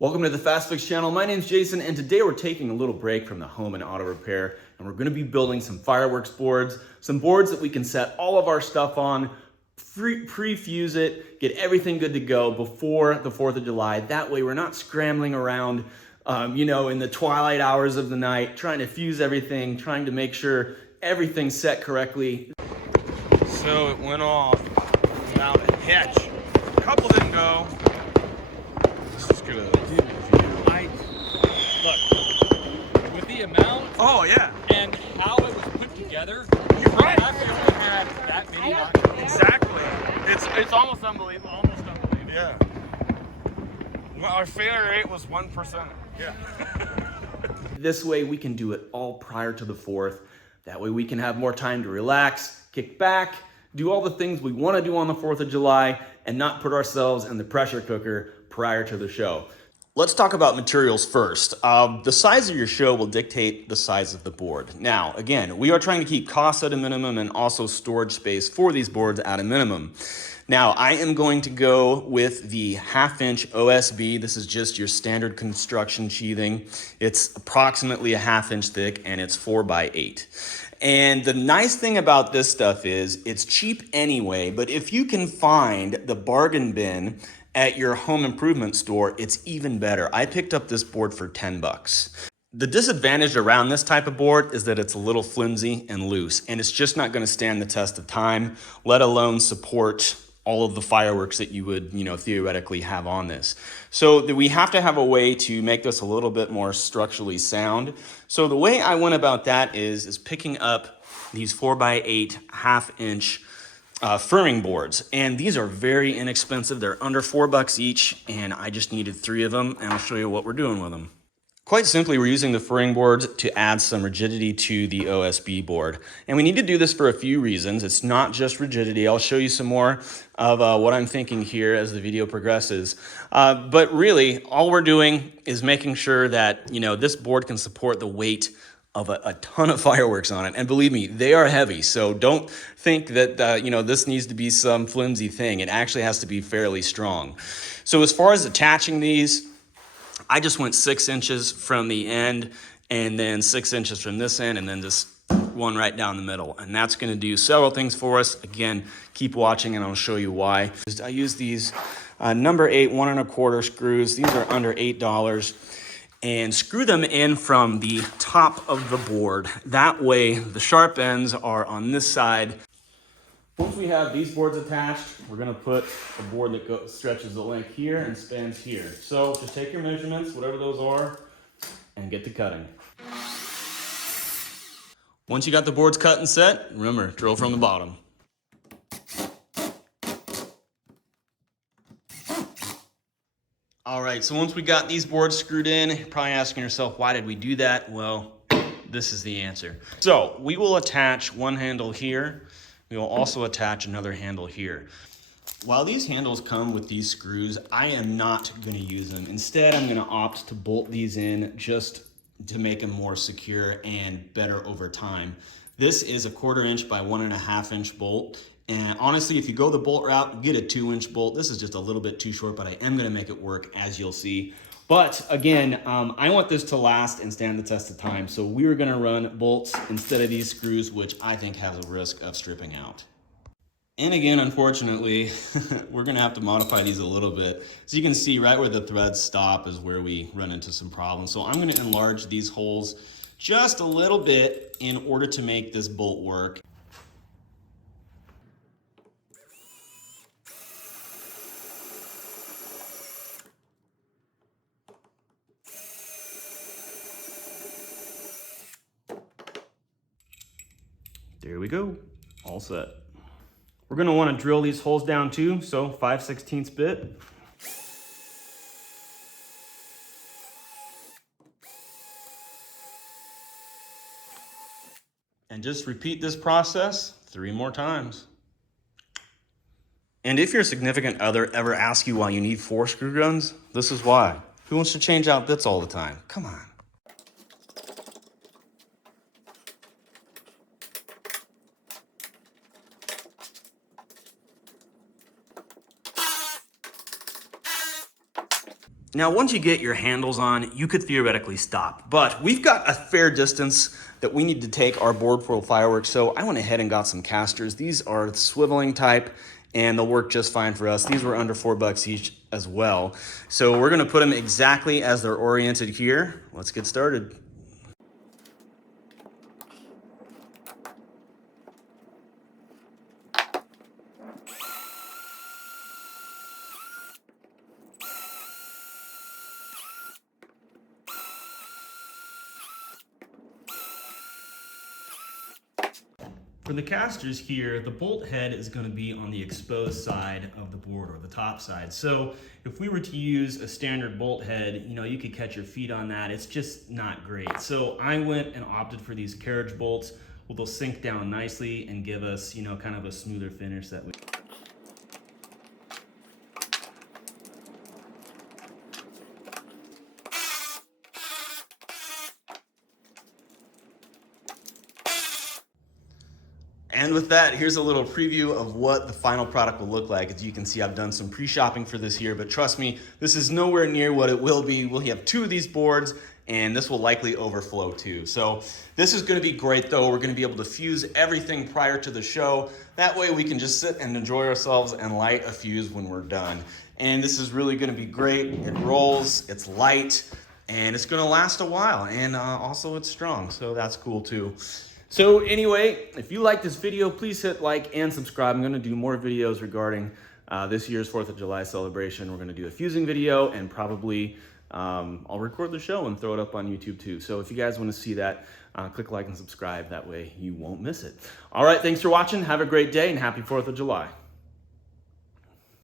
Welcome to the Fast Fix channel. My name's Jason, and today we're taking a little break from the home and auto repair, and we're gonna be building some fireworks boards, some boards that we can set all of our stuff on, pre-fuse it, get everything good to go before the 4th of July. That way we're not scrambling around, in the twilight hours of the night, trying to fuse everything, trying to make sure everything's set correctly. So it went off without a hitch. A couple didn't go. This is gonna Look, with the amount oh yeah, and how it was put together, you're right. I actually only had that many. Exactly. It's almost unbelievable. Almost unbelievable. Yeah. Well, our failure rate was 1%. Yeah. This way we can do it all prior to the 4th. That way we can have more time to relax, kick back, do all the things we want to do on the 4th of July and not put ourselves in the pressure cooker prior to the show. Let's talk about materials first. The size of your show will dictate the size of the board. Now, again, we are trying to keep costs at a minimum and also storage space for these boards at a minimum. Now, I am going to go with the 1/2" OSB. This is just your standard construction sheathing. It's approximately a 1/2" thick and it's 4x8. And the nice thing about this stuff is it's cheap anyway, but if you can find the bargain bin at your home improvement store, it's even better. I picked up this board for 10 bucks. The disadvantage around this type of board is that it's a little flimsy and loose, and it's just not gonna stand the test of time, let alone support all of the fireworks that you would, theoretically have on this. So we have to have a way to make this a little bit more structurally sound. So the way I went about that is picking up these 4x8 1/2" furring boards, and these are very inexpensive. They're under $4 each, and I just needed 3 of them, and I'll show you what we're doing with them. Quite simply, we're using the furring boards to add some rigidity to the OSB board. And we need to do this for a few reasons. It's not just rigidity. I'll show you some more of what I'm thinking here as the video progresses. But really, all we're doing is making sure that, this board can support the weight of a ton of fireworks on it. And believe me, they are heavy. So don't think that, this needs to be some flimsy thing. It actually has to be fairly strong. So as far as attaching these, I just went 6 inches from the end and then 6 inches from this end and then just one right down the middle. And that's gonna do several things for us. Again, keep watching and I'll show you why. I use these number 8 1 1/4 screws. These are under $8. And screw them in from the top of the board. That way the sharp ends are on this side. Once we have these boards attached, we're gonna put a board that stretches the length here and spans here. So just take your measurements, whatever those are, and get to cutting. Once you got the boards cut and set, remember, drill from the bottom. All right, so once we got these boards screwed in, you're probably asking yourself, why did we do that? Well, this is the answer. So we will attach one handle here. We will also attach another handle here. While these handles come with these screws, I am not gonna use them. Instead, I'm gonna opt to bolt these in just to make them more secure and better over time. This is a 1/4 inch by 1 1/2" bolt. And honestly, if you go the bolt route, get a 2-inch bolt. This is just a little bit too short, but I am gonna make it work, as you'll see. But again, I want this to last and stand the test of time. So we are gonna run bolts instead of these screws, which I think has a risk of stripping out. And again, unfortunately, we're gonna have to modify these a little bit. So you can see right where the threads stop is where we run into some problems. So I'm gonna enlarge these holes just a little bit in order to make this bolt work. There we go, all set. We're gonna wanna drill these holes down too, so 5/16 bit. And just repeat this process 3 more times. And if your significant other ever asks you why you need 4 screw guns, this is why. Who wants to change out bits all the time? Come on. Now, once you get your handles on, you could theoretically stop, but we've got a fair distance that we need to take our board for fireworks, so I went ahead and got some casters. These are the swiveling type, and they'll work just fine for us. These were under $4 each as well. So we're gonna put them exactly as they're oriented here. Let's get started. For the casters here, the bolt head is going to be on the exposed side of the board, or the top side. So if we were to use a standard bolt head, you could catch your feet on that. It's just not great. So I went and opted for these carriage bolts. Well, they'll sink down nicely and give us, kind of a smoother finish that way. And with that, here's a little preview of what the final product will look like. As you can see, I've done some pre-shopping for this here, but trust me, this is nowhere near what it will be. We'll have 2 of these boards, and this will likely overflow too. So this is gonna be great though. We're gonna be able to fuse everything prior to the show. That way we can just sit and enjoy ourselves and light a fuse when we're done. And this is really gonna be great. It rolls, it's light, and it's gonna last a while. And also it's strong, so that's cool too. So anyway, if you like this video, please hit like and subscribe. I'm gonna do more videos regarding this year's 4th of July celebration. We're gonna do a fusing video, and probably I'll record the show and throw it up on YouTube too. So if you guys wanna see that, click like and subscribe. That way you won't miss it. All right, thanks for watching. Have a great day and happy 4th of July.